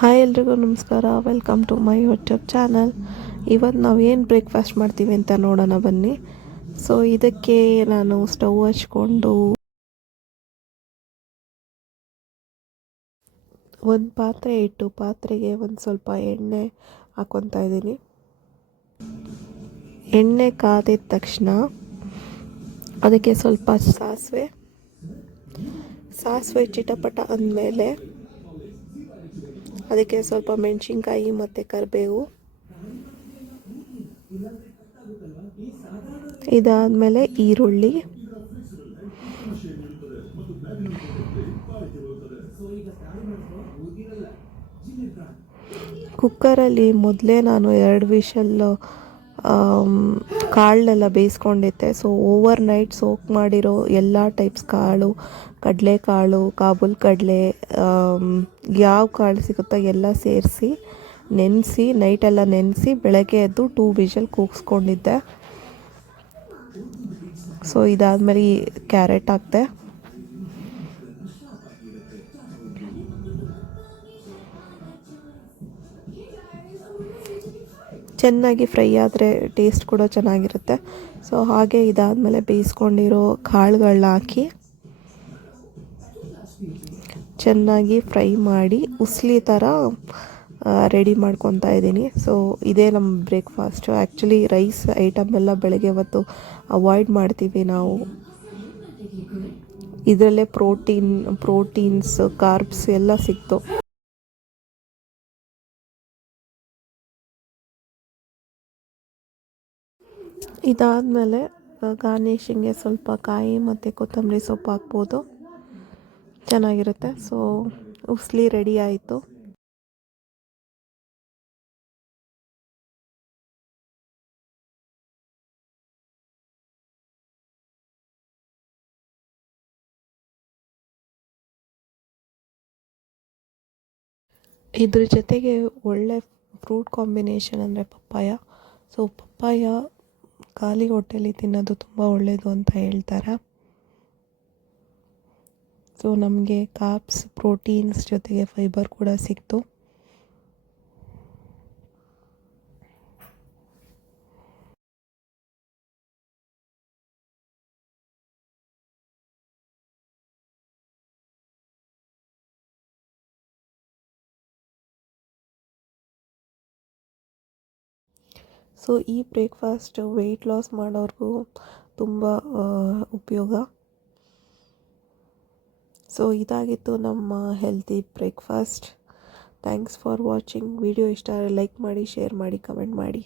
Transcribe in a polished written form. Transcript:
Hi ಎಲ್ರಿಗೂ ನಮಸ್ಕಾರ, welcome to my YouTube channel. ಇವತ್ತು ನಾವು ಏನು ಬ್ರೇಕ್ಫಾಸ್ಟ್ ಮಾಡ್ತೀವಿ ಅಂತ ನೋಡೋಣ ಬನ್ನಿ. ಸೊ ಇದಕ್ಕೆ ನಾನು ಸ್ಟವ್ ಹಚ್ಕೊಂಡು ಒಂದು ಪಾತ್ರೆ ಇಟ್ಟು ಪಾತ್ರೆಗೆ ಒಂದು ಸ್ವಲ್ಪ ಎಣ್ಣೆ ಹಾಕ್ಕೊತಾ ಇದ್ದೀನಿ. ಎಣ್ಣೆ ಕಾದಿದ ತಕ್ಷಣ ಅದಕ್ಕೆ ಸ್ವಲ್ಪ ಸಾಸಿವೆ ಚಿಟಪಟ ಅಂದಮೇಲೆ ಅದಕ್ಕೆ ಸ್ವಲ್ಪ ಮೆಣಸಿನ್ಕಾಯಿ ಮತ್ತು ಕರಿಬೇವು, ಇದಾದಮೇಲೆ ಈರುಳ್ಳಿ, ಕುಕ್ಕರಲ್ಲಿ ಮೊದಲೇ ನಾನು 2 ವಿಷಲ್ಲು ಕಾಳನ್ನೆಲ್ಲ ಬೇಯಿಸ್ಕೊಂಡಿದ್ದೆ. ಸೊ ಓವರ್ ನೈಟ್ ಸೋಕ್ ಮಾಡಿರೋ ಎಲ್ಲ ಟೈಪ್ಸ್ ಕಾಳು, ಕಡಲೆಕಾಳು, ಕಾಬೂಲ್ ಕಡಲೆ, ಯಾವ ಕಾಳು ಸಿಗುತ್ತೋ ಎಲ್ಲ ಸೇರಿಸಿ ನೈಟೆಲ್ಲ ನೆನೆಸಿ ಬೆಳಗ್ಗೆ ಎದ್ದು 2 ವಿಷಲ್ ಕೂಗಿಸ್ಕೊಂಡಿದ್ದೆ. ಸೊ ಇದಾದಮೇಲೆ ಕ್ಯಾರೆಟ್ ಹಾಕ್ದೆ. ಚೆನ್ನಾಗಿ ಫ್ರೈ ಆದರೆ ಟೇಸ್ಟ್ ಕೂಡ ಚೆನ್ನಾಗಿರುತ್ತೆ. ಸೊ ಹಾಗೆ ಇದಾದಮೇಲೆ ಬೇಯಿಸ್ಕೊಂಡಿರೋ ಕಾಳುಗಳನ್ನ ಹಾಕಿ ಚೆನ್ನಾಗಿ ಫ್ರೈ ಮಾಡಿ ಉಸ್ಲಿ ಥರ ರೆಡಿ ಮಾಡ್ಕೊತಾ ಇದ್ದೀನಿ. ಸೊ ಇದೇ ನಮ್ಮ ಬ್ರೇಕ್ಫಾಸ್ಟು. ಆ್ಯಕ್ಚುಲಿ ರೈಸ್ ಐಟಮ್ ಎಲ್ಲ ಬೆಳಗ್ಗೆ ಹೊತ್ತು ಅವಾಯ್ಡ್ ಮಾಡ್ತೀವಿ ನಾವು. ಇದರಲ್ಲೇ ಪ್ರೋಟೀನ್ಸ್, ಕಾರ್ಬ್ಸ್ ಎಲ್ಲ ಸಿಕ್ತು. ಇದಾದಮೇಲೆ ಗಾರ್ನಿಷಿಂಗ್ಗೆ ಸ್ವಲ್ಪ ಕಾಯಿ ಮತ್ತು ಕೊತ್ತಂಬರಿ ಸೊಪ್ಪು ಹಾಕ್ಬೋದು, ಚೆನ್ನಾಗಿರುತ್ತೆ. ಸೊ ಉಸ್ಲಿ ರೆಡಿ ಆಯಿತು. ಇದ್ರ ಜೊತೆಗೆ ಒಳ್ಳೆ ಫ್ರೂಟ್ ಕಾಂಬಿನೇಷನ್ ಅಂದರೆ ಪಪ್ಪಾಯ. ಸೊ ಪಪ್ಪಾಯ ಖಾಲಿ ಹೊಟ್ಟೆಲಿ ತಿನ್ನೋದು ತುಂಬ ಒಳ್ಳೆಯದು ಅಂತ ಹೇಳ್ತಾರೆ. ಸೊ ನಮಗೆ ಕಾರ್ಬ್ಸ್, ಪ್ರೋಟೀನ್ಸ್ ಜೊತೆಗೆ ಫೈಬರ್ ಕೂಡ ಸಿಕ್ತು. ಸೊ ಈ ಬ್ರೇಕ್ಫಾಸ್ಟ್ ವೆಯ್ಟ್ ಲಾಸ್ ಮಾಡೋರಿಗೂ ತುಂಬ ಉಪಯೋಗ. ಸೊ ಇದಾಗಿತ್ತು ನಮ್ಮ healthy breakfast. Thanks for watching. Video ಇಷ್ಟ ಆದರೆ ಲೈಕ್ ಮಾಡಿ, ಶೇರ್ ಮಾಡಿ, ಕಮೆಂಟ್ ಮಾಡಿ.